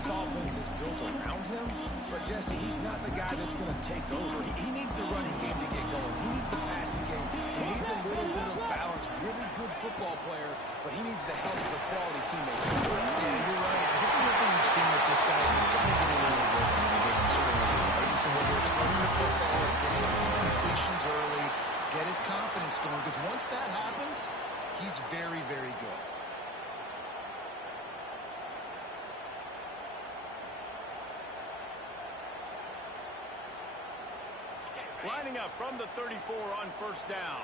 this offense is built around him, but Jesse, he's not the guy that's going to take over. He needs the running game to get going. He needs the passing game. He needs a little bit of balance. Really good football player, but he needs the help of the quality teammates. Yeah, you're right. I think one thing we've seen with this guy is he's got to get in a little rhythm in the game, certainly. Right? So whether it's running the football or getting a few completions early to get his confidence going, because once that happens, he's very, very good. Lining up from the 34 on first down.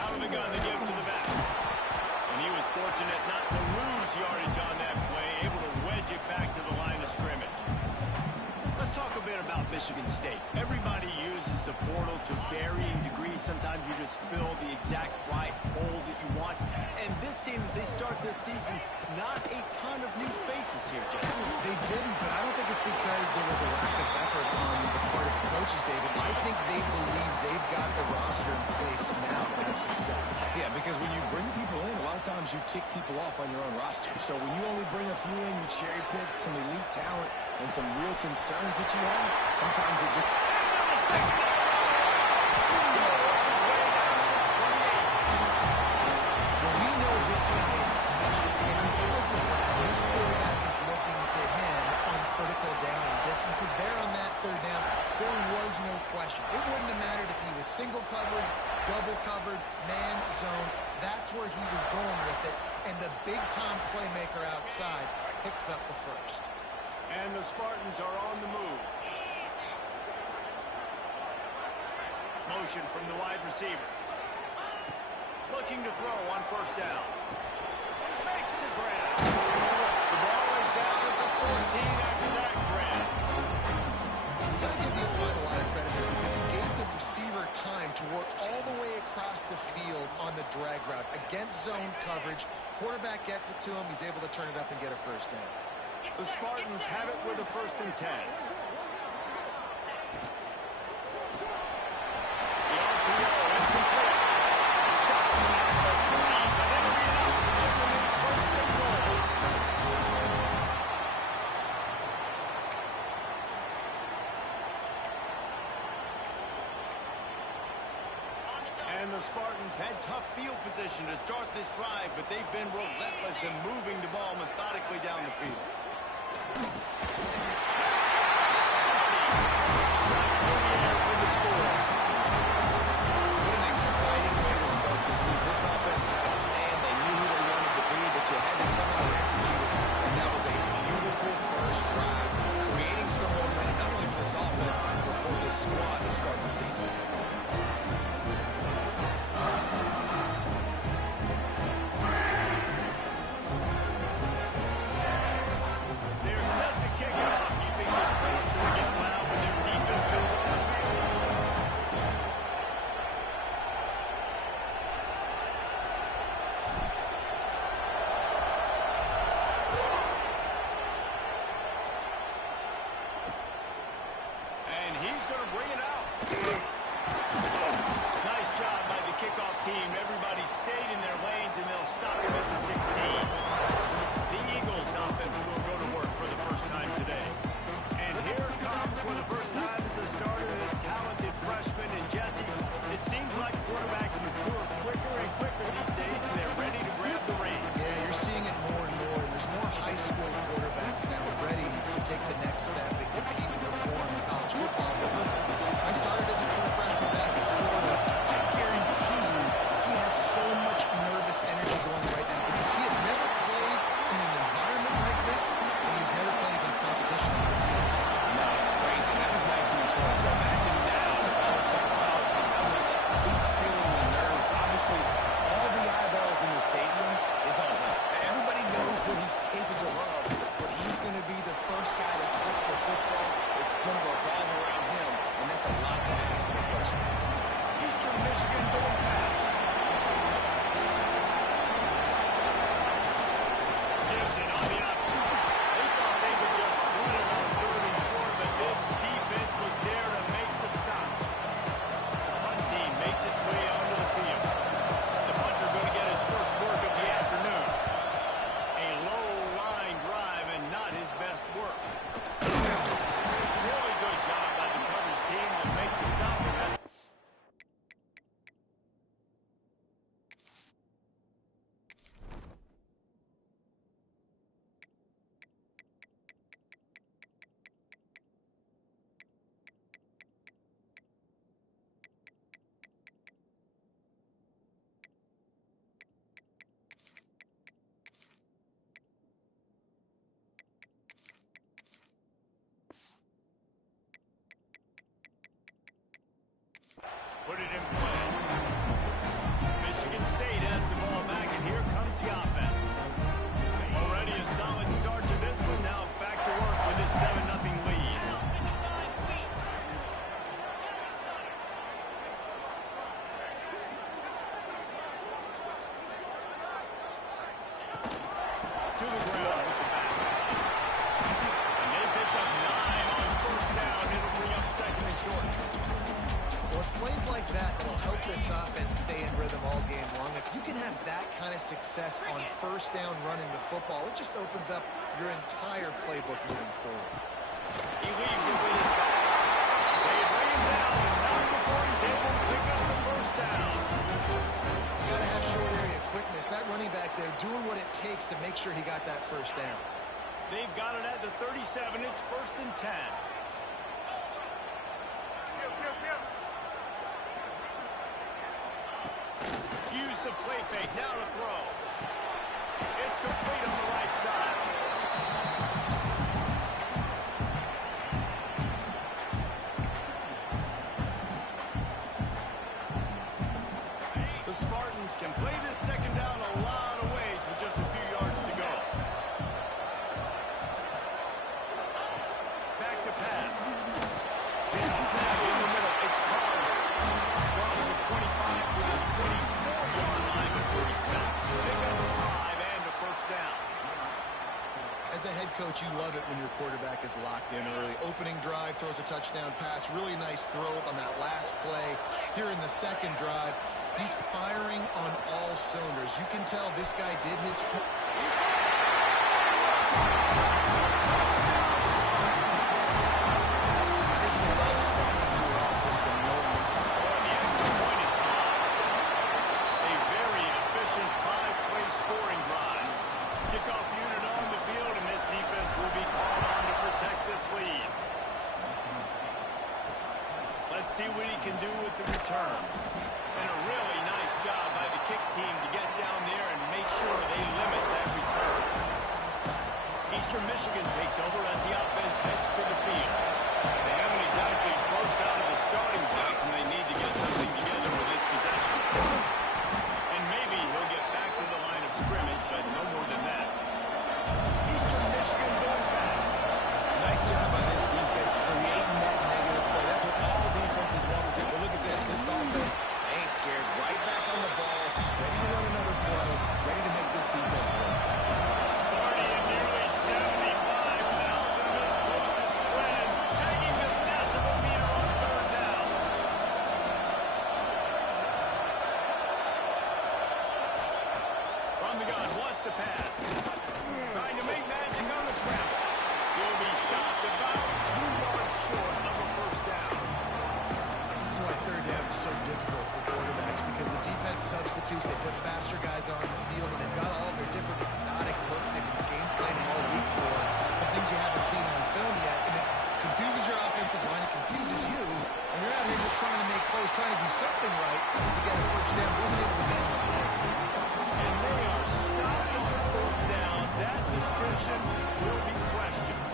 Out of the gun to give to the back. And he was fortunate not to lose yardage on that play, able to wedge it back to the line of scrimmage. Let's talk a bit about Michigan State. Everybody uses the portal to varying degrees. Sometimes you just fill the exact right hole that you want. And this team, as they start this season, not a ton of new faces here, Jesse. They didn't, but I don't think it's because there was a lack of effort on the part of the coaches, David. I think they believe they've got the roster in place now to have success. Yeah, because when you bring people in, a lot of times you tick people off on your own roster. So when you only bring a few in, you cherry pick some elite talent and some real concerns that you have, sometimes it just... Well, we know this guy is special, and because of that, his quarterback is looking to him on critical down distances. There on that third down, there was no question. It wouldn't have mattered if he was single covered, double covered, man, zone. That's where he was going with it, and the big-time playmaker outside picks up the first. And the Spartans are on the move. Motion from the wide receiver. Looking to throw on first down. Makes the grab. The ball is down at the 14 after that grab. You got to give the O-line a lot of credit here because he gave the receiver time to work all the way across the field on the drag route against zone coverage. Quarterback gets it to him. He's able to turn it up and get a first down. The Spartans have it with a 1st and 10. The RPO is complete. Stopped at the 3, but it'll be enough to give them a 1st and goal. And the Spartans had tough field position to start this drive, but they've been relentless in moving the ball methodically down the field. Strike in the air for the score. What an exciting way to start this season. This offense had a plan. They knew who they wanted to be, but you had to come out and execute it. And that was a beautiful first drive, creating some momentum, not only for this offense, but for this squad to start the season. They're set to kick it off, keeping this crowd to get loud when their defense goes on the field. this offense stay in rhythm all game long. If you can have that kind of success on first down running the football, it just opens up your entire playbook moving forward. He leaves it with his back. They bring him down, and not before he's able to pick up the first down. You got to have short area quickness. That running back there doing what it takes to make sure he got that first down. They've got it at the 37. It's 1st and 10. Use the play fake. Now to throw. It's complete on the right side. The Spartans can play this second down a lot of ways with just a few yards to go. Back to pass. Snap in the middle. It's caught. Across the 25 to the 24-yard line before he stops. Pick up a 5 and a first down. As a head coach, you love it when your quarterback is locked in early. Opening drive, throws a touchdown pass. Really nice throw on that last play. Here in the second drive, he's firing on all cylinders. You can tell this guy did his See what he can do with the return. And a really nice job by the kick team to get down there and make sure they limit that return. Eastern Michigan takes over as the offense heads to the field. They haven't exactly burst out of the starting blocks, and they need to get something together with this possession. And maybe he'll get back to the line of scrimmage, but no more than that. Eastern Michigan going fast. Nice job by this defense creating that negative play. That's what all defenses want to do. But look at this. This offense ain't scared. Right back on the ball. Ready to run another play. Ready to make this defense work. Sparty and nearly 75,000 of his closest friends tagging the decibel meter on 3rd down. From the gun, wants to pass. Trying to make magic on the scramble. He'll be stopped about 2 yards short of a first down. This is why 3rd down is so difficult for quarterbacks, because the defense substitutes. They put faster guys on the field, and they've got all their different exotic looks they've been game planning all week for. Some things you haven't seen on film yet, and it confuses your offensive line. It confuses you, and you're out here just trying to make plays, trying to do something right to get a first down. Wasn't able to nail it there. And they are stopped on 4th down. That decision will be questioned.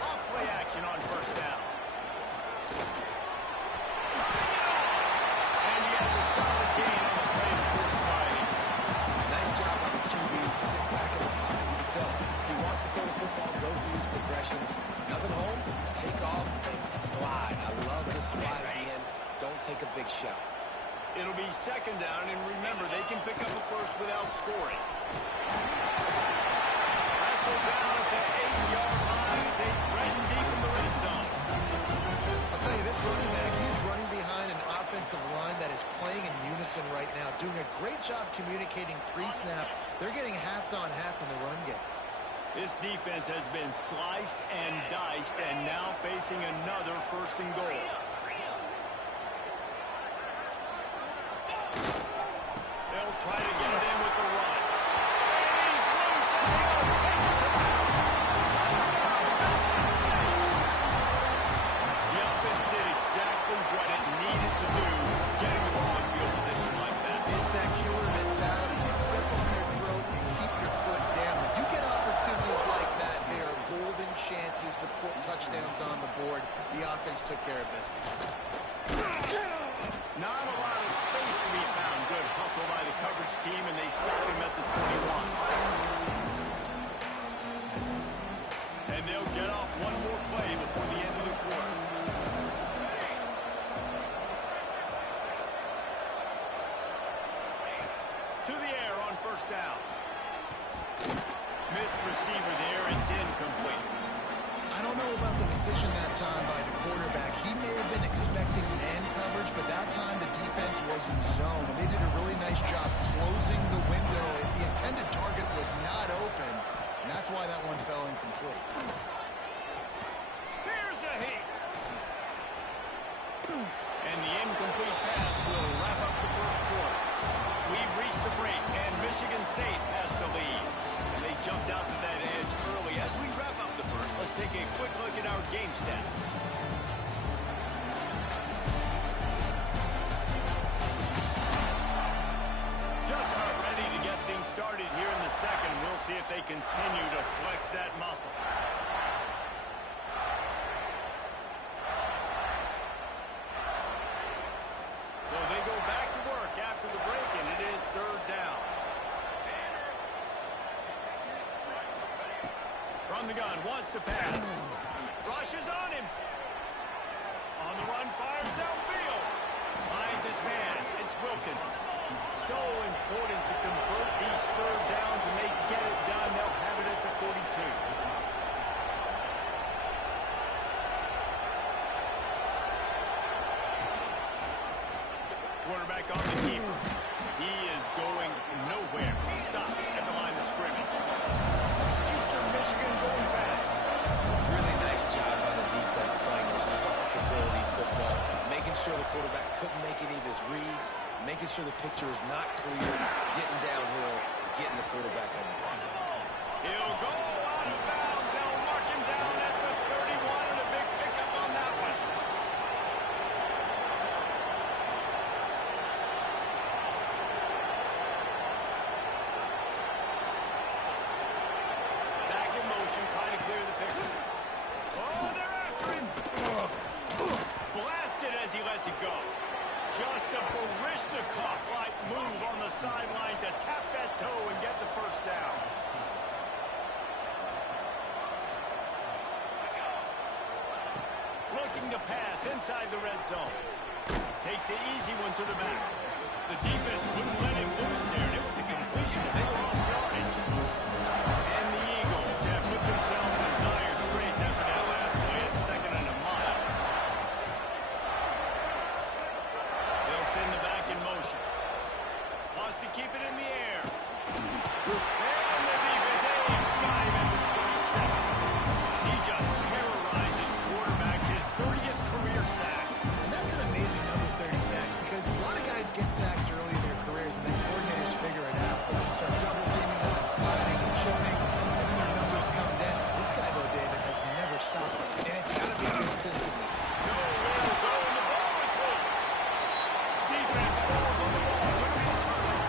Off play action on first down. Turning it on. And he has a solid gain on the play before sliding. Nice job by the QB. Sit back in the pocket. You can tell he wants to throw the football, go through his progressions. Nothing home, take off and slide. I love the slide at the end. Don't take a big shot. It'll be 2nd down, and remember, they can pick up a first without scoring. Wrestled down at the 8-yard line as they threaten deep in the red zone. I'll tell you, this running back, he's running behind an offensive line that is playing in unison right now, doing a great job communicating pre-snap. They're getting hats on hats in the run game. This defense has been sliced and diced, and now facing another 1st and goal. They'll try to get it in with the run. And he's loose, and he'll take it to the house. The offense did exactly what it needed to do, getting the ball in field position like that. It's that killer mentality. You step on their throat, you keep your foot down. When you get opportunities like that, they are golden chances to put touchdowns on the board. The offense took care of business. Not a lot of space to be found. Good hustle by the coverage team, and they stop him at the 21. And they'll get off one more play before the end of the quarter. To the air on first down. Missed receiver there. It's incomplete. I I don't know about the decision that time by the quarterback. He may have been expecting man coverage, but that time the defense was in zone, and they did a really nice job closing the window. The intended target was not open, and that's why that one fell incomplete. Here's a hit. And the incomplete pass will wrap up the first quarter. We've reached the break, and Michigan State has the lead. And they jumped out to that edge early. As we wrap up the first, let's take a quick look at our game stats. Just about ready to get things started here in the second. We'll see if they continue to flex that muscle. So they go back to work after the break, and it is third down. From the gun, wants to pass. Rushes on him. On the run, fires downfield. Finds his man. It's Wilkins. So important to convert these third downs, and they get it done. They'll have it at the 42. Quarterback on the keeper. He is going nowhere. Stop at the line of scrimmage. Eastern Michigan going fast. Really nice job by the defense playing responsibility football, making sure the quarterback couldn't make any of his reads, making sure the picture is not clear, getting downhill, getting the quarterback on the ground. He'll go out of bounds. They'll mark him down at the 31, and a big pickup on that one. Back in motion, trying to clear the picture. Oh, they're after him. Blasted as he lets it go. Just a Baryshnikov-like move on the sideline to tap that toe and get the first down. Looking to pass inside the red zone. Takes the easy one to the back. The defense wouldn't let him loose there, and it was a completion, and they lost yardage. And the Eagles have put themselves in dire straits after that last play at 2nd and a mile. They'll send the back in motion. Wants to keep it in the air. And the defense got him at the 27. He just terrorizes quarterbacks, his 30th career sack. And that's an amazing number, 30 sacks, because a lot of guys get sacks early in their careers, and then coordinators figure it out. They can start double teaming and sliding and chipping, and then their numbers come down. This guy, though, David, has never stopped. And it's got to be consistently. Go, and the ball is loose. Defense falls on the ball. Could be a turnover.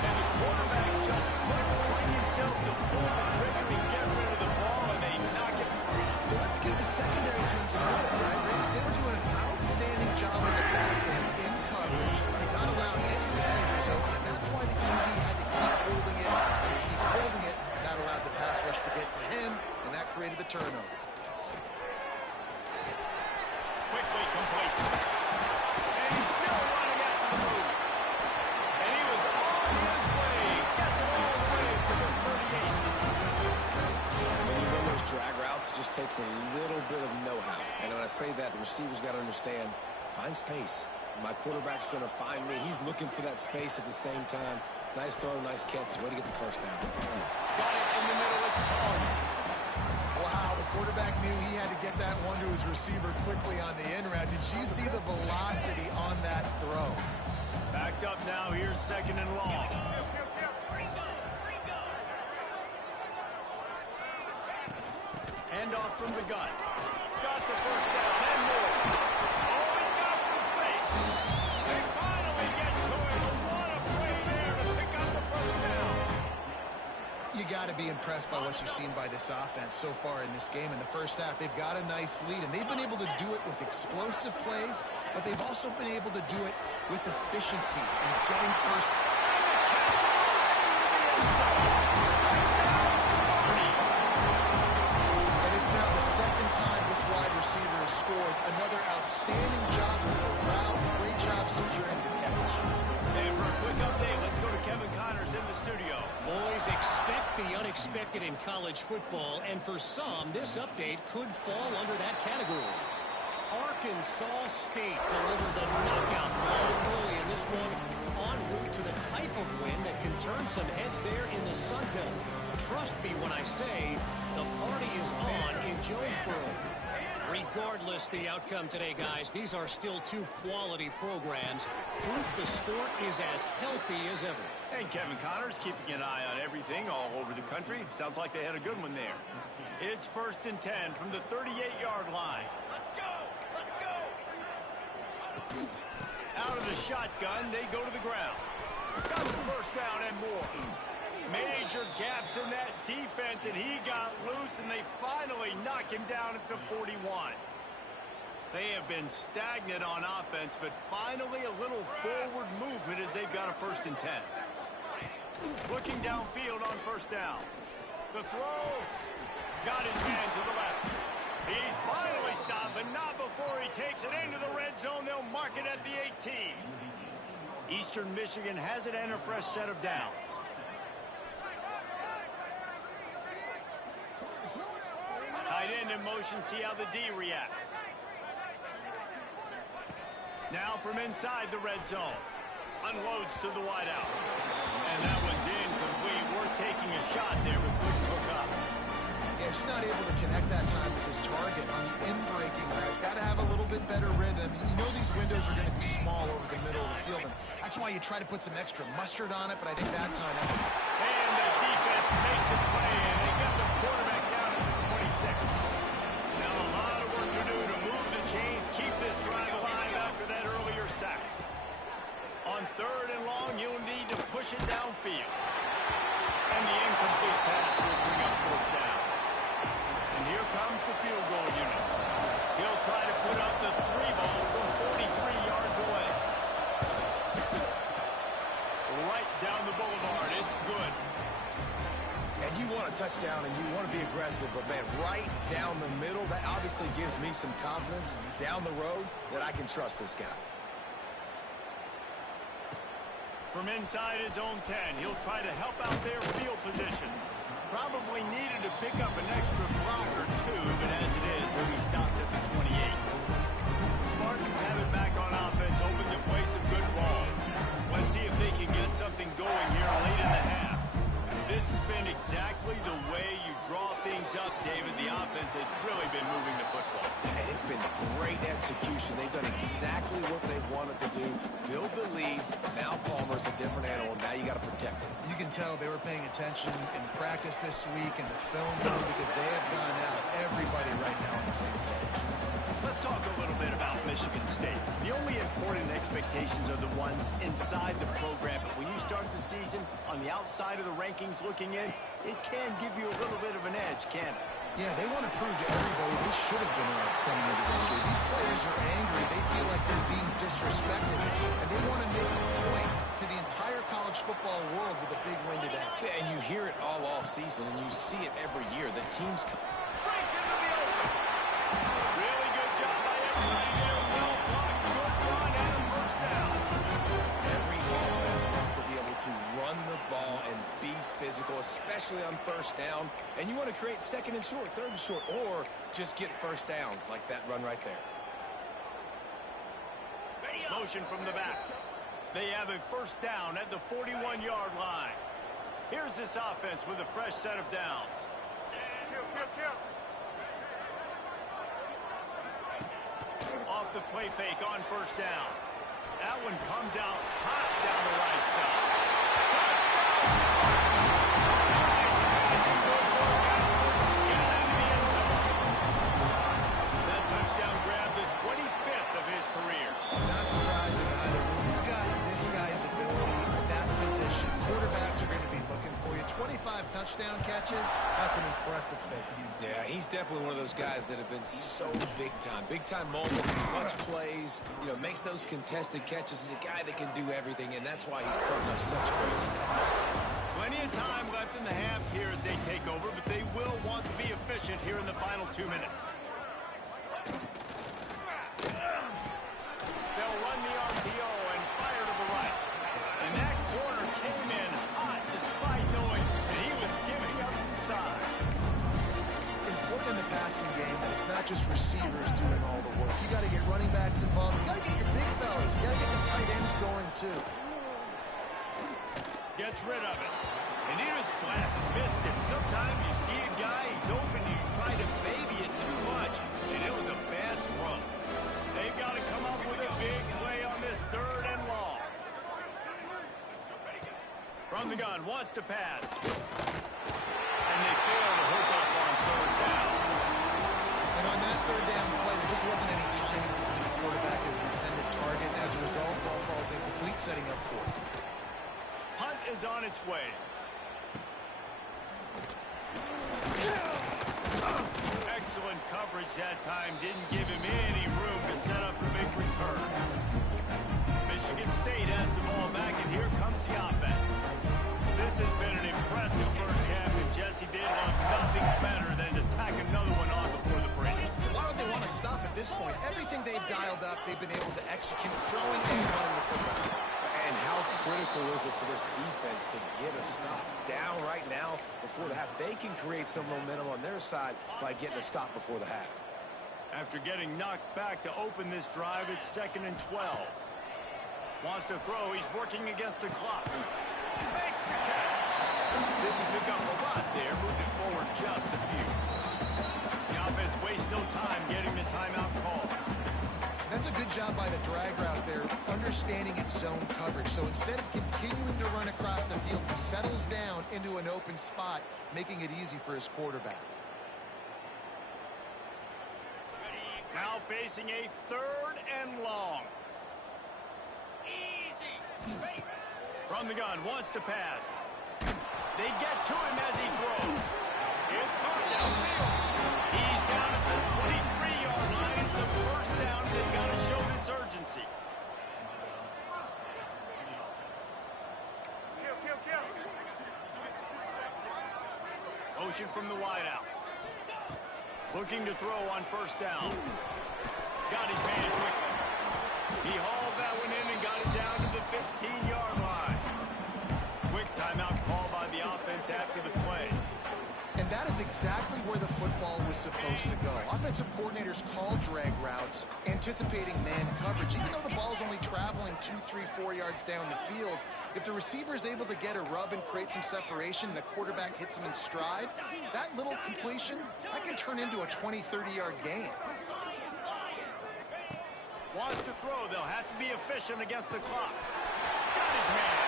And the quarterback just couldn't bring himself to pull the trigger and get rid of the ball, and they knock it free. So let's give the secondary team some credit, right, Riggs? They were doing an outstanding job in the back end in coverage, not allowing any receivers open, and that's why the QB had to keep holding it and keep holding it. That allowed the pass rush to get to him, and that created the turnover. Quickly complete. And he's still running after the move. And he was on his way. Gets it all the way to the 38. When you run those drag routes, it just takes a little bit of know-how. And when I say that, the receiver's got to understand, find space. My quarterback's going to find me. He's looking for that space at the same time. Nice throw, nice catch. Way to get the first down. Got it in the middle. It's called. Wow, the quarterback knew he had to get that one to his receiver quickly on the in route. Did you see the velocity on that throw? Backed up now. Here's 2nd and long. Hand off from the gun. Got the first down and more. Oh, he's got some space. They finally get to it. What a play there to pick up the first down. You got to be impressed by what you've seen by this offense so far in this game. In the first half, they've got a nice lead, and they've been able to do it with explosive plays, but they've also been able to do it with efficiency and getting first. And it's now the second time this wide receiver has scored. Another outstanding job with the route. Great job securing the catch. And for a quick update, let's go to Kevin Connors in the studio. Boys, expect the unexpected expected in college football, and for some, this update could fall under that category. Arkansas State delivered the knockout blow early in this one, en route to the type of win that can turn some heads there in the Sun Belt. Trust me when I say the party is on in Jonesboro. Regardless the outcome today, guys, these are still two quality programs. Proof the sport is as healthy as ever. And Kevin Connors keeping an eye on everything all over the country. Sounds like they had a good one there. It's 1st and 10 from the 38-yard line. Out of the shotgun, they go to the ground. Got the first down and more. Major gaps in that defense, and he got loose, and they finally knock him down at the 41. They have been stagnant on offense, but finally a little forward movement as they've got a 1st and 10. Looking downfield on 1st down. The throw got his man to the left. He's finally stopped, but not before he takes it into the red zone. They'll mark it at the 18. Eastern Michigan has it and a fresh set of downs. Tight end in motion, see how the D reacts. Now from inside the red zone. Unloads to the wideout. And that one's incomplete. Worth taking a shot there, but couldn't hook up. Yeah, just not able to connect that time with his target on the in-breaking route. Got to have a little bit better rhythm. You know these windows are going to be small over the middle of the field, and that's why you try to put some extra mustard on it, but I think that time that's... And the defense makes a play, and they get the quarterback down at the 26. Now a lot of work to do to move the chains, keep this drive alive after that earlier sack. On 3rd and long, you'll need to push it downfield. And the incomplete pass will bring up 4th down. And here comes the field goal unit. He'll try to put up the 3-ball from 43 yards away. Right down the boulevard. It's good. And you want a touchdown and you want to be aggressive, but man, right down the middle, that obviously gives me some confidence down the road that I can trust this guy. From inside his own 10, he'll try to help out their field position. Probably needed to pick up an extra block or two, but as it is, he'll be stopped at the 28. Spartans have it back on offense, hoping to play some good ball. Let's see if they can get something going here late in the half. This has been exactly the way you draw things up, David. The offense has really been moving the football. And it's been great execution. They've done exactly what they've wanted to do. Build the lead. Now Palmer's a different animal. Now you got to protect him. You can tell they were paying attention in practice this week and the film room because they have gone out. Everybody right now on the same page. Let's talk a little bit about Michigan State. The only important expectations are the ones inside the program, but when you start the season on the outside of the rankings looking in, it can give you a little bit of an edge, can't it? Yeah, they want to prove to everybody they should have been ranked coming into this year. These players are angry. They feel like they're being disrespected, and they want to make a point to the entire college football world with a big win today. Yeah, and you hear it all season, and you see it every year. The teams come. Breaks into the open. Really good job by everybody there. Well blocked, good run, and a 1st down. Every offense wants to be able to run the ball and be physical, especially on 1st down. And you want to create 2nd and short, 3rd and short, or just get 1st downs like that run right there. Motion from the back. They have a 1st down at the 41-yard line. Here's this offense with a fresh set of downs. Off the play fake on 1st down. That one comes out hot down the right side. Nice catch and good work afterwards to get it into the end zone. That touchdown grabbed the 25th of his career. Not surprising either. When you've got this guy's ability at that position, quarterbacks are going to be looking for you. 25 touchdown catches, that's an impressive figure. Yeah, he's definitely one of those guys that have been so big time. Big time moments, clutch plays, makes those contested catches. He's a guy that can do everything, and that's why he's putting up such great stats. Plenty of time left in the half here as they take over, but they will want to be efficient here in the final 2 minutes. They'll run the RPO and fire to the right. And that corner came in hot despite knowing that he was giving up some size. receivers doing all the work. You got to get running backs involved. You got to get your big fellas. You got to get the tight ends going, too. Gets rid of it. And he was flat and missed him. Sometimes you see a guy, he's open, and you try to baby it too much, and it was a bad throw. They've got to come up with a big play on this 3rd and long. From the gun, wants to pass. And they fail to hook up on 3rd down. And on that 3rd down play, there just wasn't any timing between the quarterback and his intended target. As a result, ball falls incomplete, setting up 4th. Punt is on its way. Excellent coverage that time. Didn't give him any room to set up a big return. Michigan State has the ball back, and here comes the offense. This has been an impressive first half, and Jesse did want nothing better than to tack another one on before the break. Why would they want to stop at this point? Everything they've dialed up, they've been able to execute, throwing and running the football. And how critical is it for this defense to get a stop down right now before the half? They can create some momentum on their side by getting a stop before the half. After getting knocked back to open this drive, it's 2nd and 12. Wants to throw. He's working against the clock. Makes the catch. Didn't pick up a lot there. Moved it forward just a few. The offense wastes no time getting the timeout call. That's a good job by the drag route there, understanding its zone coverage. So instead of continuing to run across the field, he settles down into an open spot, making it easy for his quarterback. Now facing a 3rd and long. From the gun, wants to pass. They get to him as he throws. It's caught downfield. He's down at the 23-yard line. It's a 1st down. They've got to show this urgency. Motion from the wideout. Looking to throw on 1st down. Got his man quickly. He hauled that one in and got it down to the 15-yard line. Quick timeout call by the offense after the play. And that is exactly where the football was supposed to go. Offensive coordinators call drag routes, anticipating man coverage. Even though the ball's only traveling 2, 3, 4 yards down the field, if the receiver is able to get a rub and create some separation and the quarterback hits him in stride, that little completion, that can turn into a 20, 30-yard gain. Wants to throw. They'll have to be efficient against the clock. Got his man.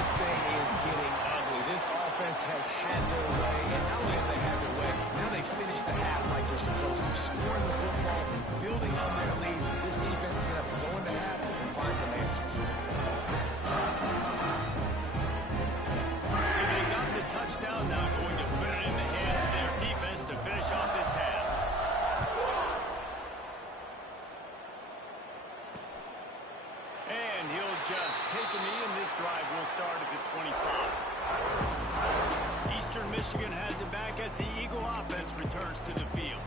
This thing is getting ugly. This offense has had their way, and not only have they had their way, now they finish the half like they're supposed to, scoring the football, building on their lead. This defense is going to have to go into half and find some answers. So they got the touchdown, now going to put it in the hands of their defense to finish off this half. And he'll just take a knee, and this drive will start at the 25. Eastern Michigan has it back as the Eagle offense returns to the field.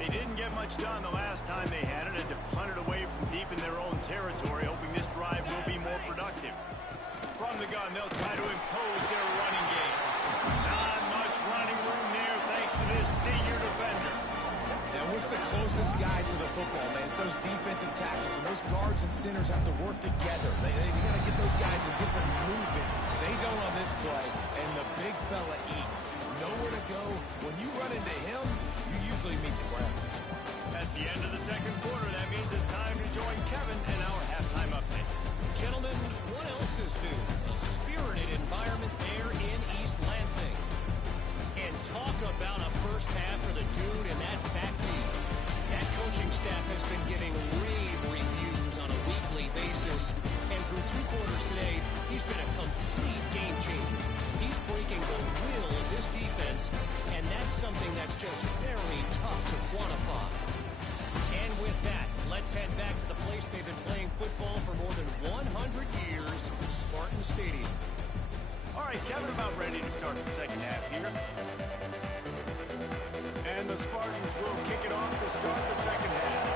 They didn't get much done the last time they had it, and to punt it away from deep in their own territory, hoping this drive will be more productive. From the gun, they'll try to impose their running game. Not much running room there thanks to this senior defender. And what's the closest guy to the football, man? It's those defensive tackles, and those guards and centers have to work together. They got to get those guys and get some movement. They don't on this play, and the big fella eats. Nowhere to go. When you run into him, you usually meet the ground. That's the end of the 2nd quarter. That means it's time to join Kevin in our halftime update. Gentlemen, what else is new? A spirited environment there in East Lansing. And talk about a first half for the dude in that backfield. That coaching staff has been giving rave reviews on a weekly basis. And through 2 quarters today, he's been a complete game changer. He's breaking the will of this defense, and that's something that's just very tough to quantify. And with that, let's head back to the place they've been playing football for more than 100 years, Spartan Stadium. All right, Kevin, about ready to start the 2nd half here. And the Spartans will kick it off to start the 2nd half.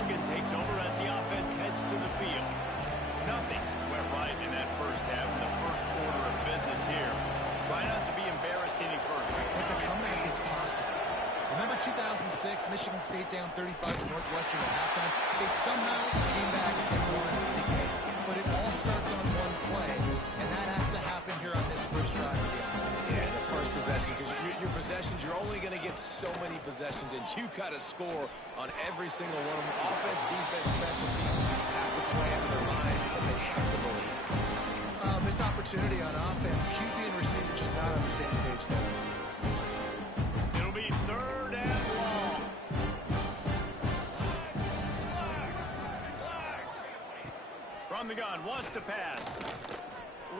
Michigan takes over as the offense heads to the field. Nothing went right in that first half, in the first order of business here. Try not to be embarrassed any further. But the comeback is possible. Remember 2006, Michigan State down 35 to Northwestern at halftime? They somehow came back and won the game. But it all starts on one play, and that has to happen here on this first drive. Yeah, the first possession, because your possessions, you're only going to get so many possessions, and you got to score on every single one of them. Offense, defense, special teams have to play out of their mind, but they have to believe. Missed opportunity on offense. QB and receiver just not on the same page there. It'll be third and long. From the gun, wants to pass.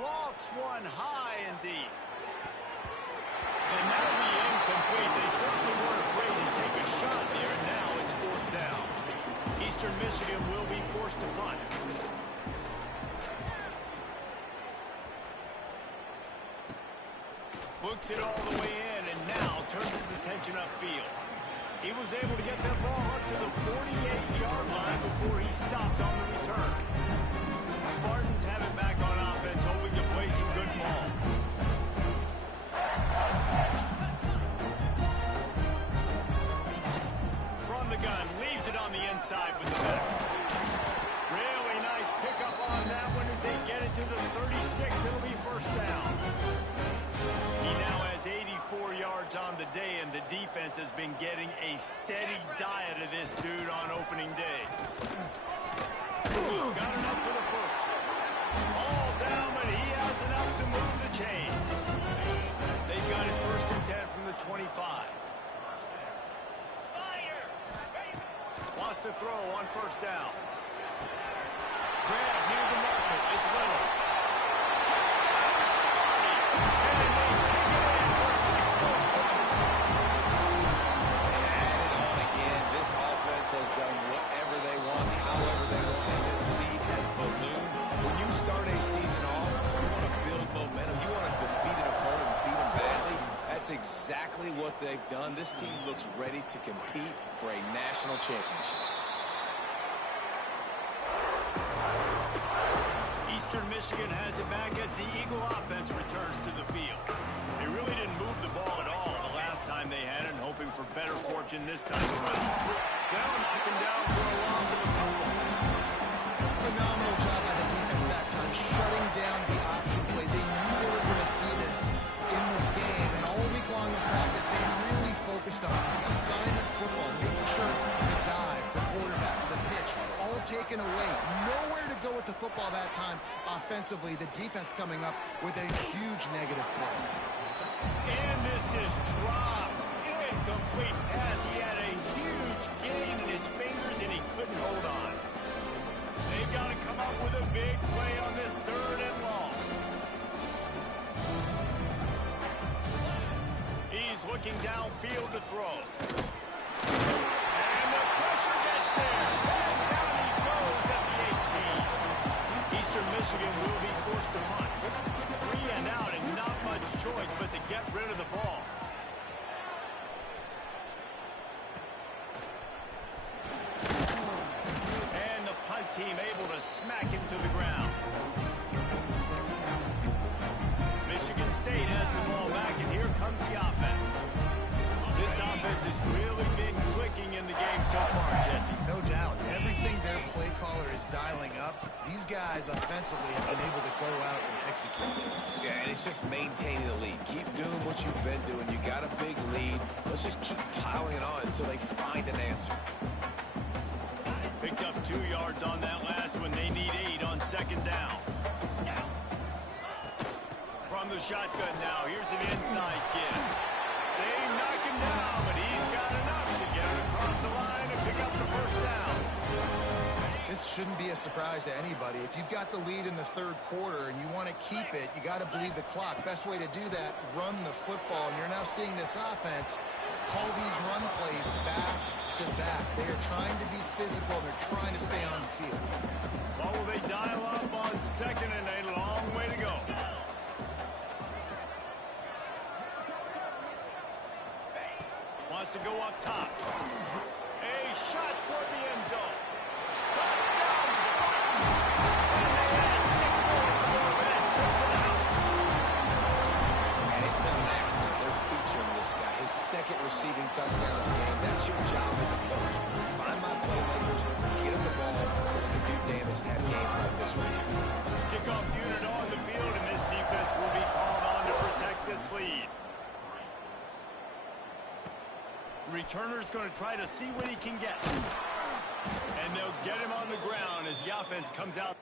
Lofts one high and deep. And that'll be incomplete. They certainly weren't afraid to take a shot there, and now it's fourth down. Eastern Michigan will be forced to punt. Books it all the way in, and now turns his attention upfield. He was able to get that ball up to the 48-yard line before he stopped on the return. Spartans have it back on offense, hoping to play some good ball. From the gun, leaves it on the inside with the back. Really nice pickup on that one as they get it to the 36. It'll be first down. He now has 84 yards on the day, and the defense has been getting a steady diet of this dude on opening day. Got enough for the first. All down, but he has enough to move the chains. They've got it first and 10 from the 25. Wants to throw on first down. Grab near the marker. It's Little. Has done whatever they want, however they want, and this lead has ballooned. When you start a season off, you want to build momentum. You want to defeat an opponent and beat them badly. That's exactly what they've done. This team looks ready to compete for a national championship. Eastern Michigan has it back as the Eagle offense returns to the field. They really didn't move the ball at all the last time they had it, hoping for better fortune this time around. They'll knock him down for a loss of a couple. Phenomenal job by the defense that time, shutting down the option play. They knew they were going to see this in this game, and all week long in practice, they really focused on this assignment football, making sure the dive, the quarterback, the pitch, all taken away. Nowhere to go with the football that time offensively. The defense coming up with a huge negative play. And this is dropped. Incomplete pass. He had a huge gain in his fingers, and he couldn't hold on. They've got to come up with a big play on this third and long. He's looking downfield to throw. And the pressure gets there. And down he goes at the 18. Eastern Michigan will be forced to punt. 3 and out, and not much choice but to get rid of the ball. And the punt team able to smack him to the ground. Michigan State has the ball back, and here comes the offense. This offense has really been clicking in the game so far, Jesse. No doubt. Everything their play caller is dialing up, these guys offensively have been able to go out and execute. Yeah, and it's just maintaining the lead. Keep doing what you've been doing. You got a big lead. Let's just keep piling it on until they find an answer. Picked up 2 yards on that last one. They need 8 on second down. From the shotgun now, here's an inside give. They knock him down, but he's got enough to get it across the line and pick up the first down. This shouldn't be a surprise to anybody. If you've got the lead in the third quarter and you want to keep it, you got to bleed the clock. Best way to do that, run the football. And you're now seeing this offense call these run plays back to back. They are trying to be physical. They're trying to stay on the field. What will they dial up on second and a long way to go? Wants to go up top. A shot toward the end zone. your job as a coach. Find my playmakers, get them the ball so they can do damage and have games like this right here. Kickoff unit on the field, and this defense will be called on to protect this lead. Returner's going to try to see what he can get. And they'll get him on the ground as the offense comes out.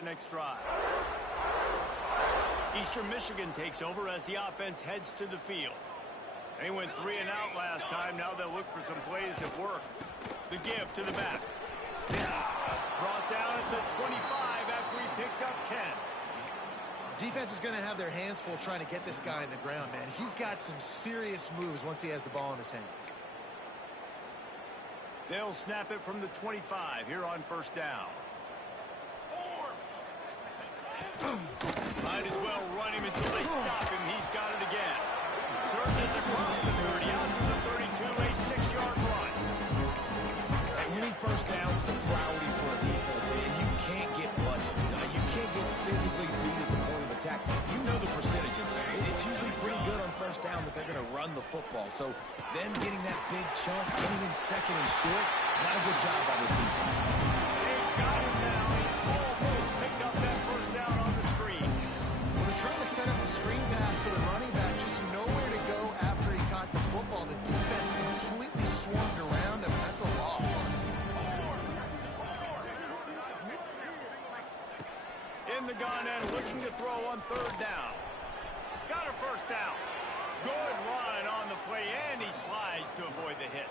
The next drive. Eastern Michigan takes over as the offense heads to the field. They went 3 and out last time. Now they'll look for some plays that work. The give to the back. Brought down at the 25 after he picked up 10. Defense is going to have their hands full trying to get this guy in the ground, man. He's got some serious moves once he has the ball in his hands. They'll snap it from the 25 here on first down. Might as well run him until they stop him. He's got it again. Surges across the 30, out to the 32, a 6-yard run. And winning first downs is a priority for a defense, and you can't get budget. You can't get physically beat at the point of attack. You know the percentages. It's usually pretty good on first down that they're going to run the football. So them getting that big chunk, getting in second and short, not a good job by this defense. They've got him now. He almost picked up that first down on the screen. When they're trying to set up the screen pass to the running back, just nowhere to go after he caught the football. The defense completely swarmed around him. That's a loss. In the gun and looking to throw on third down. Got a first down. Good run on the play, and he slides to avoid the hit.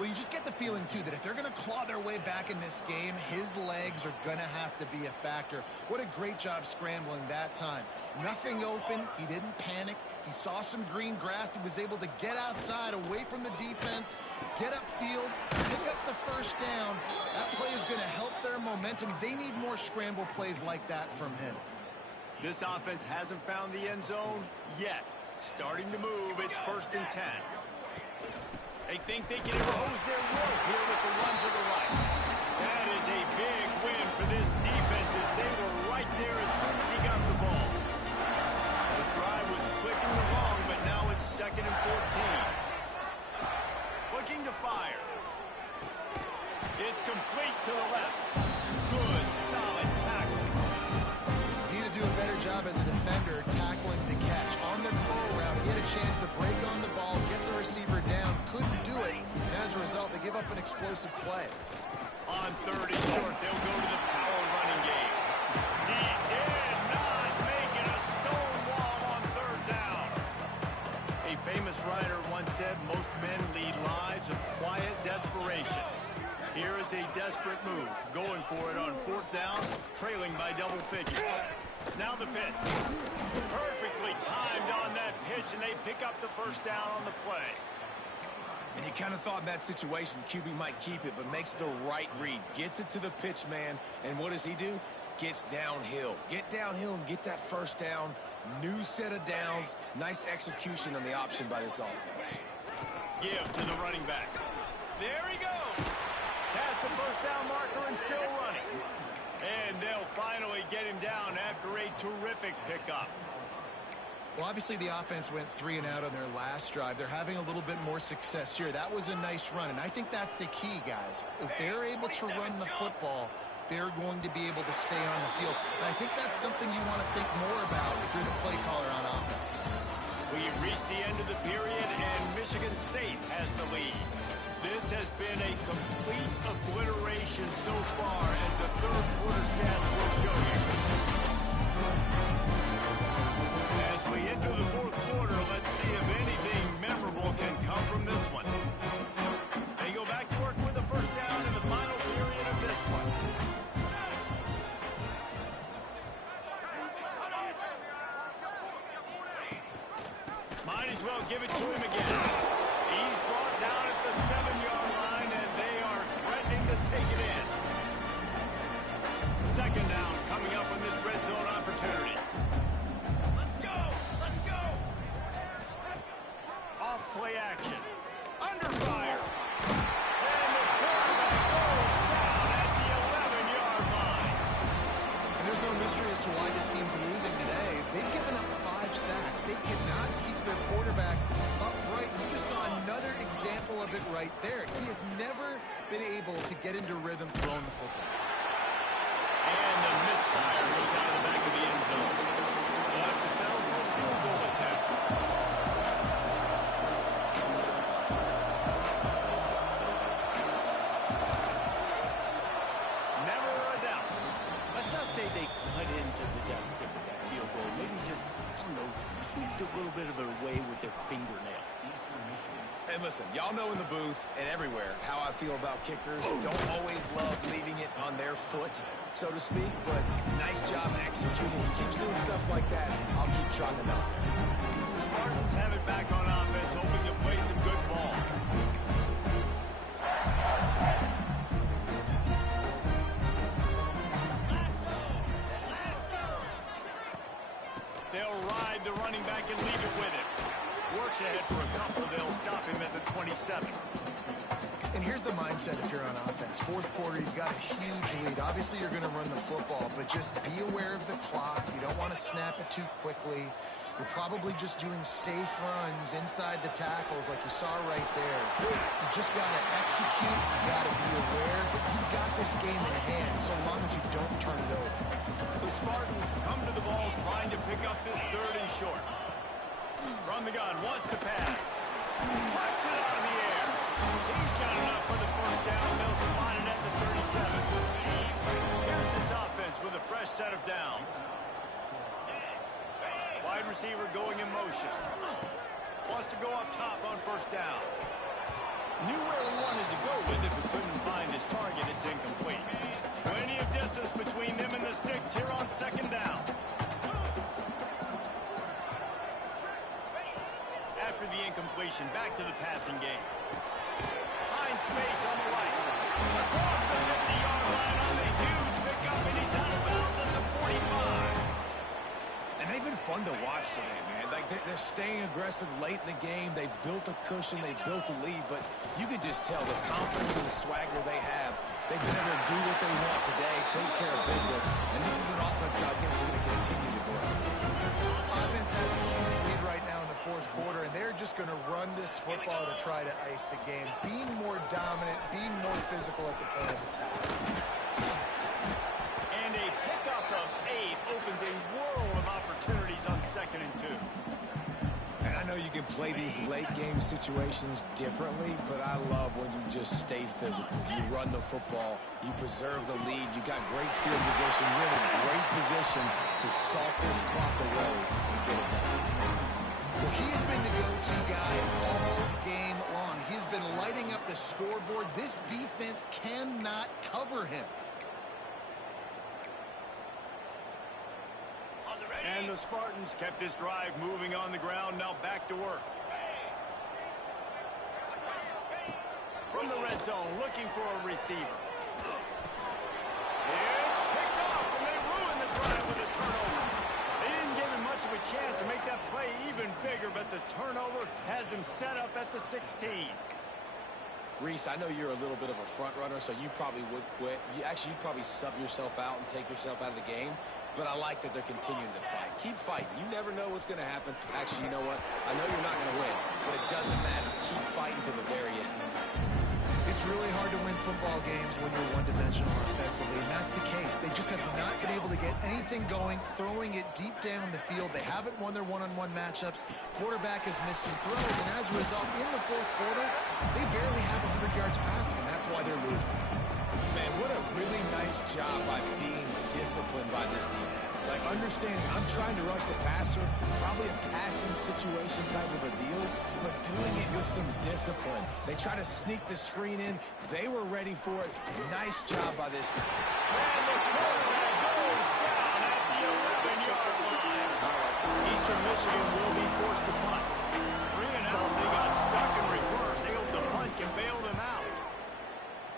Well, you just get the feeling, too, that if they're going to claw their way back in this game, his legs are going to have to be a factor. What a great job scrambling that time. Nothing open. He didn't panic. He saw some green grass. He was able to get outside, away from the defense, get upfield, pick up the first down. That play is going to help their momentum. They need more scramble plays like that from him. This offense hasn't found the end zone yet. Starting to move, it's 1st and 10. They think they can impose their will here with the run to the right. That is a big win for this defense as they were right there as soon as he got the ball. This drive was clicking along, but now it's 2nd and 14. Looking to fire. It's complete to the left. Good, solid tackle. Need to do a better job as a defender tackling the catch. On the curl route, he had a chance to break on the ball, get the receiver down, couldn't do it, and as a result, they give up an explosive play. On 30 short, they'll go to the power running game. He did not make it a stone wall on third down. A famous writer once said, most men lead lives of quiet desperation. Here is a desperate move, going for it on 4th down, trailing by double figures. Now the pitch. Perfectly timed on that pitch, and they pick up the first down on the play. And you kind of thought in that situation QB might keep it, but makes the right read. Gets it to the pitch man, and what does he do? Gets downhill. Get downhill and get that first down. New set of downs. Nice execution on the option by this offense. Give to the running back. There he goes. Past the first down marker and still running. And they'll finally get him down after a terrific pickup. Well, obviously the offense went 3 and out on their last drive. They're having a little bit more success here. That was a nice run, and I think that's the key, guys. If they're able to run the football, they're going to be able to stay on the field. And I think that's something you want to think more about if you're the play caller on offense. We've reached the end of the period, and Michigan State has the lead. This has been a complete obliteration so far, as the third quarter stats will show you. As we enter the fourth quarter, let's see if anything memorable can come from this one. They go back to work with the first down in the final period of this one. Might as well give it to him again. He's brought down at the 7-yard line, and they are threatening to take it in. 2nd down coming up on this red zone opportunity. Let's go! Let's go! quarterback upright. You just saw another example of it right there. He has never been able to get into rhythm throwing the football. And the misfire goes out of the back of the end zone. They'll have to settle for a field goal attempt. Never a doubt. Let's not say they cut into the deficit with that field goal. Maybe just, I don't know, tweaked a little bit of it away with their fingernail. And listen, y'all know in the booth and everywhere how I feel about kickers. Don't always love leaving it on their foot, so to speak, but nice job executing. He keeps doing stuff like that. I'll keep trying to knock him. The Spartans have it back on offense, hoping to play some good ball. They'll ride the running back and leave it with him. Works ahead for a couple. They'll stop him at the 27. And here's the mindset if you're on offense. Fourth quarter, you've got a huge lead. Obviously, you're going to run the football, but just be aware of the clock. You don't want to snap it too quickly. You're probably just doing safe runs inside the tackles like you saw right there. You just got to execute. You got to be aware, but you've got this game in hand so long as you don't turn it over. The Spartans come to the ball trying to pick up this third and short. From the gun, wants to pass. Puts it out of the air. He's got enough for the first down. They'll spot it at the 37. Here's this offense with a fresh set of downs. Wide receiver going in motion. Wants to go up top on first down. Knew where he wanted to go with it, but couldn't find his target. It's incomplete. Plenty of distance between them and the sticks here on second down. After the incompletion, back to the passing game. Finds space on the right. Across the 50-yard line on the huge pickup, and he's out of bounds at the 45. And they've been fun to watch today, man. Like, they're staying aggressive late in the game. They've built a cushion. They've built a lead. But you can just tell the confidence and the swagger they have. They've been able to do what they want today, take care of business. And this is an offense that I think is going to continue to grow. Offense has a huge lead right now in the fourth quarter, and they're just going to run this football to try to ice the game. Being more dominant, being more physical at the point of attack. And a pickup of 8 opens a world of opportunities on 2nd and 2. And I know you can play these late-game situations differently, but I love when you just stay physical. You run the football. You preserve the lead. You got great field position. You're in a great position to salt this clock away and get it done. Well, he has been the go-to guy all game long. He's been lighting up the scoreboard. This defense cannot cover him. And the Spartans kept this drive moving on the ground, now back to work. From the red zone, looking for a receiver. It's picked off, and they ruined the drive with a turnover. They didn't give him much of a chance to make that play even bigger, but the turnover has him set up at the 16. Reese, I know you're a little bit of a front runner, so you probably would quit. You'd probably sub yourself out and take yourself out of the game. But I like that they're continuing to fight. Keep fighting. You never know what's going to happen. Actually, you know what? I know you're not going to win, but it doesn't matter. Keep fighting to the very end. It's really hard to win football games when you're one-dimensional offensively, and that's the case. They just have not been able to get anything going, throwing it deep down the field. They haven't won their one-on-one matchups. Quarterback has missed some throws, and as a result, in the fourth quarter, they barely have 100 yards passing, and that's why they're losing. Man, what a really nice job by being disciplined by this defense. Like, understanding I'm trying to rush the passer, probably a passing situation type of a deal, but doing it with some discipline. They try to sneak the screen in. They were ready for it. Nice job by this team. And the quarterback goes down at the 11-yard line. Eastern Michigan will be forced to punt. 3 and out, they got stuck in reverse. They hope the punt can bail them out.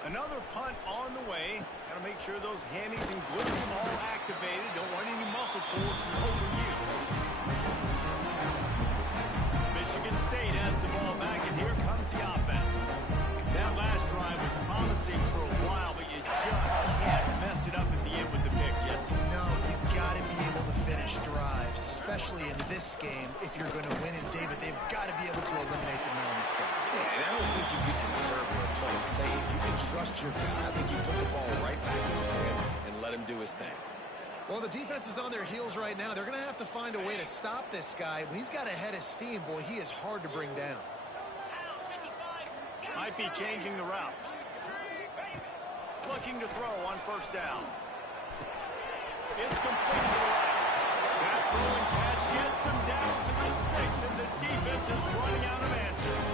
Another punt on the way. Got to make sure those hammies and glutes all activated. Don't want any muscle pulls from overuse. Michigan State has the ball back, and here comes the offense. That last drive was promising for a while, but you just can't mess it up at the end with the pick, Jesse. No, you've got to be able to finish drives, especially in this game, if you're going to win. And, David, they've got to be able to eliminate the mental mistakes. Yeah, and I don't think you can conserve or play it safe. You can trust your guy. I think you put the ball right back in his hands and let him do his thing. Well, the defense is on their heels right now. They're going to have to find a way to stop this guy. When he's got a head of steam, boy, he is hard to bring down. Might be changing the route. Looking to throw on first down. It's complete to the right. That throw and catch gets them down to the 6, and the defense is running out of answers.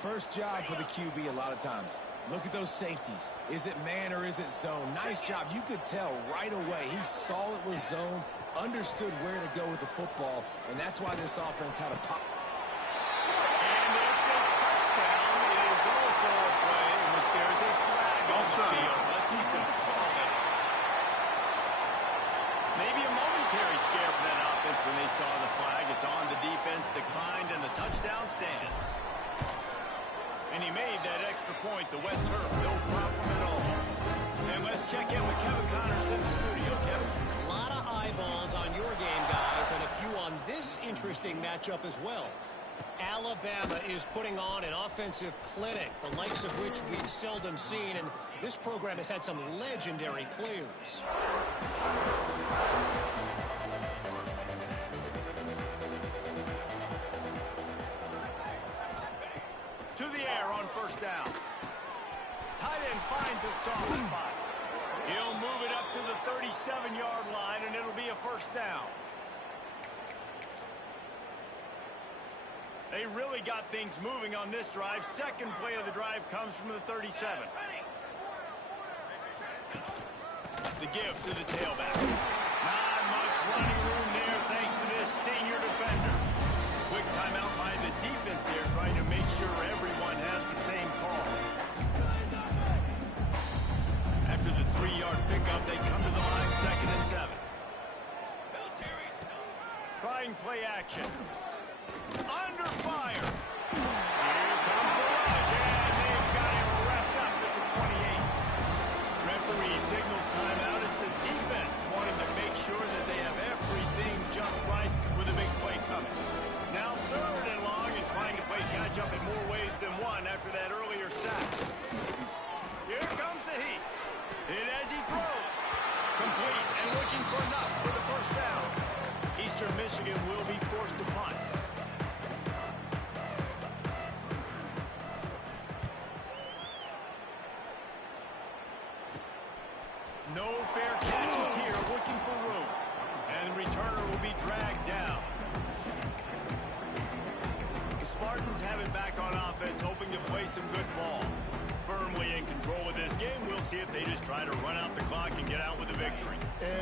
First job for the QB a lot of times. Look at those safeties. Is it man or is it zone? Nice job. You could tell right away. He saw it was zone, understood where to go with the football, and that's why this offense had a pop. And it's a touchdown. It is also a play in which there is a flag on the field. Let's see what the call is. Maybe a momentary scare for that offense when they saw the flag. It's on the defense, declined, and the touchdown stands. And he made that extra point. The wet turf, no problem at all. And let's check in with Kevin Connors in the studio. Kevin. A lot of eyeballs on your game, guys, and a few on this interesting matchup as well. Alabama is putting on an offensive clinic, the likes of which we've seldom seen, and this program has had some legendary players. To the air on first down. Tight end finds a soft spot. He'll move it up to the 37-yard line, and it'll be a first down. They really got things moving on this drive. Second play of the drive comes from the 37. The give to the tailback. Not much running room there thanks to this senior defender. Quick timeout by the defense there, trying to make sure everyone has the same call. After the 3-yard pickup, they come to the line, 2nd and 7. Trying play action. Under fire. Here comes the rush, and they've got him wrapped up at the 28. Referee signals timeout as the defense wanting to make sure that they have everything just right with a big play coming. Now 3rd and long and trying to play catch-up in more ways than one after that earlier sack. Here comes the heat. Hit as he throws. Complete and looking for enough for the first down. Eastern Michigan will be forced to punt. No fair catches here, looking for room. And the returner will be dragged down. The Spartans have it back on offense, hoping to play some good ball. Firmly in control of this game. We'll see if they just try to run out the clock and get out with a victory.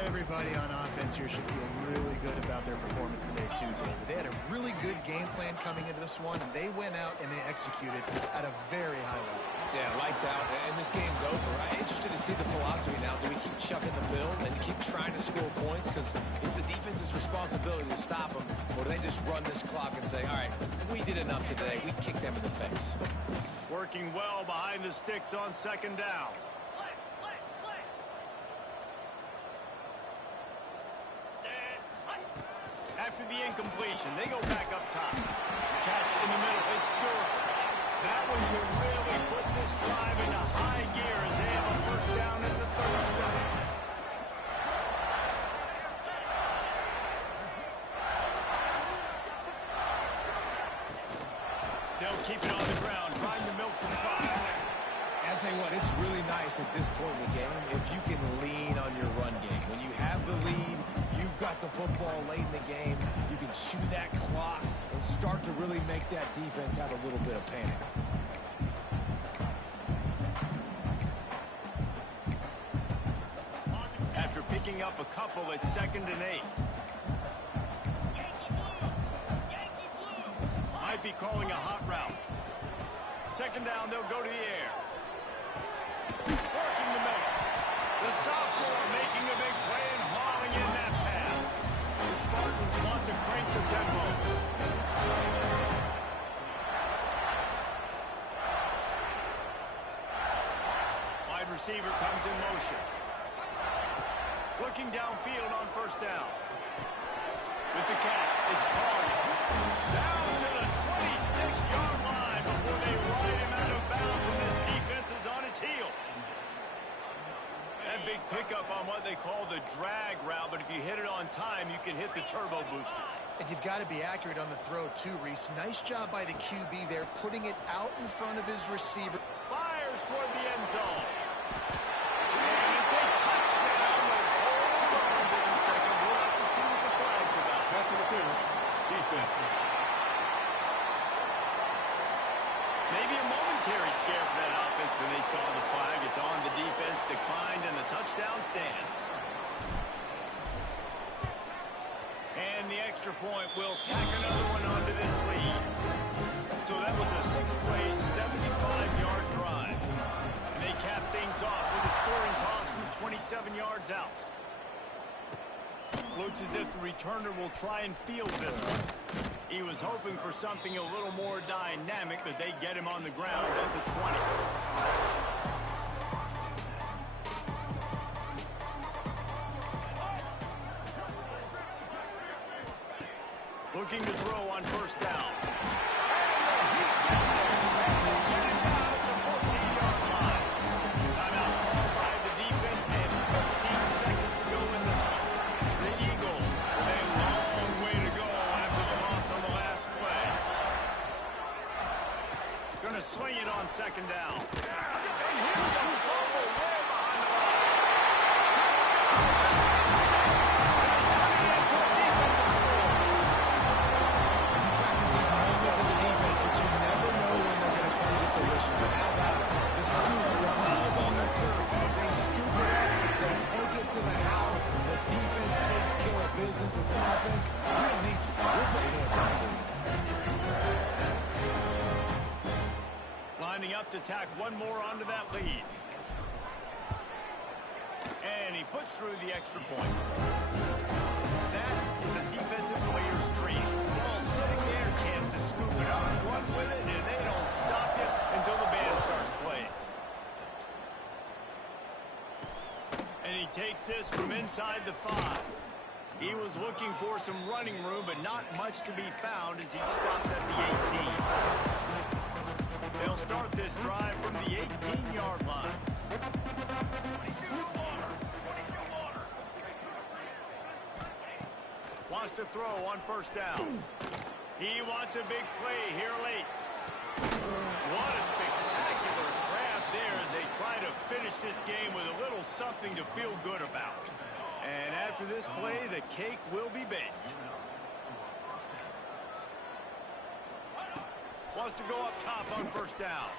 Everybody on offense here should feel really good about their performance today, too, David. They had a really good game plan coming into this one, and they went out and they executed at a very high level. Yeah, lights out, and this game's over. I'm interested to see the philosophy now. Do we keep chucking the build and keep trying to score points? Because it's the defense's responsibility to stop them. Or do they just run this clock and say, all right, we did enough today. We kicked them in the face. Working well behind the sticks on 2nd down. After the incompletion, they go back up top. Catch in the middle. It's durable. That one could really put this drive into high gear as they have a first down at the 37. They'll keep it on the ground, trying to milk the clock. I'll tell you what, it's really nice at this point in the game if you can lean on your run game. When you have the lead, you've got the football late in the game, you can chew that clock and start to really make that defense have a little bit of panic. After picking up a couple at 2nd and 8. Might be calling a hot route. 2nd down, they'll go to the air. Working the middle. The sophomore making a big play and hauling in that pass. The Spartans want to crank the tempo. Wide receiver comes in motion. Looking downfield on first down. With the catch, it's Carter. Down to the 26-yard line before they ride him out of bounds when this defense is on its heels. That big pickup on what they call the drag route, but if you hit it on time, you can hit the turbo boosters. And you've got to be accurate on the throw, too, Reese. Nice job by the QB there, putting it out in front of his receiver. Fires toward the end zone. And it's a touchdown. Hold on for a second. We'll have to see what the flag's about. Pass interference. Defense. Maybe a momentary scare for that offense when they saw the flag. It's on, the defense declined, and the touchdown stands. And the extra point will tack another one onto this lead. So that was a 6-play, 75-yard drive. And they cap things off with a scoring toss from 27 yards out. Looks as if the returner will try and field this one. He was hoping for something a little more dynamic, but they get him on the ground at the 20. Looking to throw on first down. And he gets it. And they get it down at the 14-yard line. Timeout called by the defense, and 15 seconds to go in this one. The Eagles with a long way to go after the loss on the last play. Going to swing it on second down. And here's a fumble way behind the line. Business as an offense, we don't need you. We'll play more time. Lining up to tack one more onto that lead. And he puts through the extra point. That is a defensive player's dream. Ball sitting there, chance to scoop it up, run with it, and they don't stop you until the band starts playing. And he takes this from inside the 5. He was looking for some running room, but not much to be found as he stopped at the 18. They'll start this drive from the 18-yard line. Wants to throw on first down. He wants a big play here late. What a spectacular grab there as they try to finish this game with a little something to feel good about. And after this play, the cake will be baked. Wants to go up top on first down.